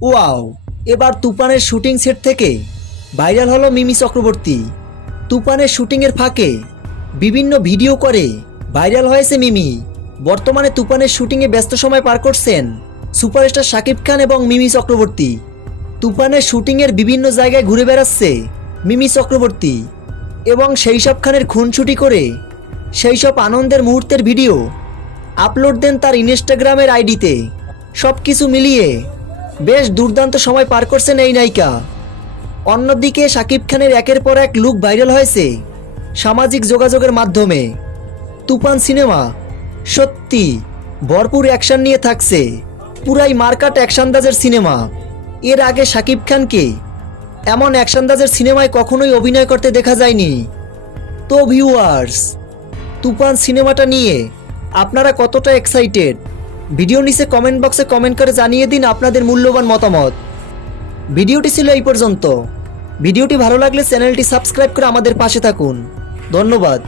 Wow, এবার তুফানের shooting set থেকে ভাইরাল হলো মিমি চক্রবর্তী। তুফানের শুটিংয়ের ফাঁকে বিভিন্ন ভিডিও করে ভাইরাল হয়েছে মিমি। বর্তমানে তুফানের শুটিংয়ে ব্যস্ত সময় পার করছেন সুপারস্টার শাকিব খান এবং মিমি চক্রবর্তী। তুফানের শুটিংয়ের বিভিন্ন জায়গায় ঘুরে বেড়াচ্ছে মিমি চক্রবর্তী এবং সেই সব খানের খুনছুটি করে সেই সব আনন্দের মুহূর্তের ভিডিও আপলোড দেন তার ইনস্টাগ্রামের আইডিতে। সব কিছু মিলিয়ে বেশ দুর্দান্ত সময় পার করছেন এই নায়িকা। অন্যদিকে শাকিব খানের একের পর এক লুক ভাইরাল হয়েছে সামাজিক যোগাযোগের মাধ্যমে। তুফান সিনেমা, সত্যি, ভরপুর অ্যাকশন নিয়ে থাকছে। পুরাই মার্কাট অ্যাকশনদাজের সিনেমা। এর আগে শাকিব খানকে এমন অ্যাকশনদাজের সিনেমায় কখনোই অভিনয় করতে দেখা যায়নি। তো ভিউয়ার্স, তুফান সিনেমাটা নিয়ে আপনারা কতটা এক্সাইটেড? ভিডিও নিচে কমেন্ট বক্সে কমেন্ট করে জানিয়ে দিন আপনাদের মূল্যবান মতামত। ভিডিওটি ছিল এই পর্যন্ত। ভিডিওটি ভালো লাগলে চ্যানেলটি সাবস্ক্রাইব করে আমাদের পাশে থাকুন। ধন্যবাদ।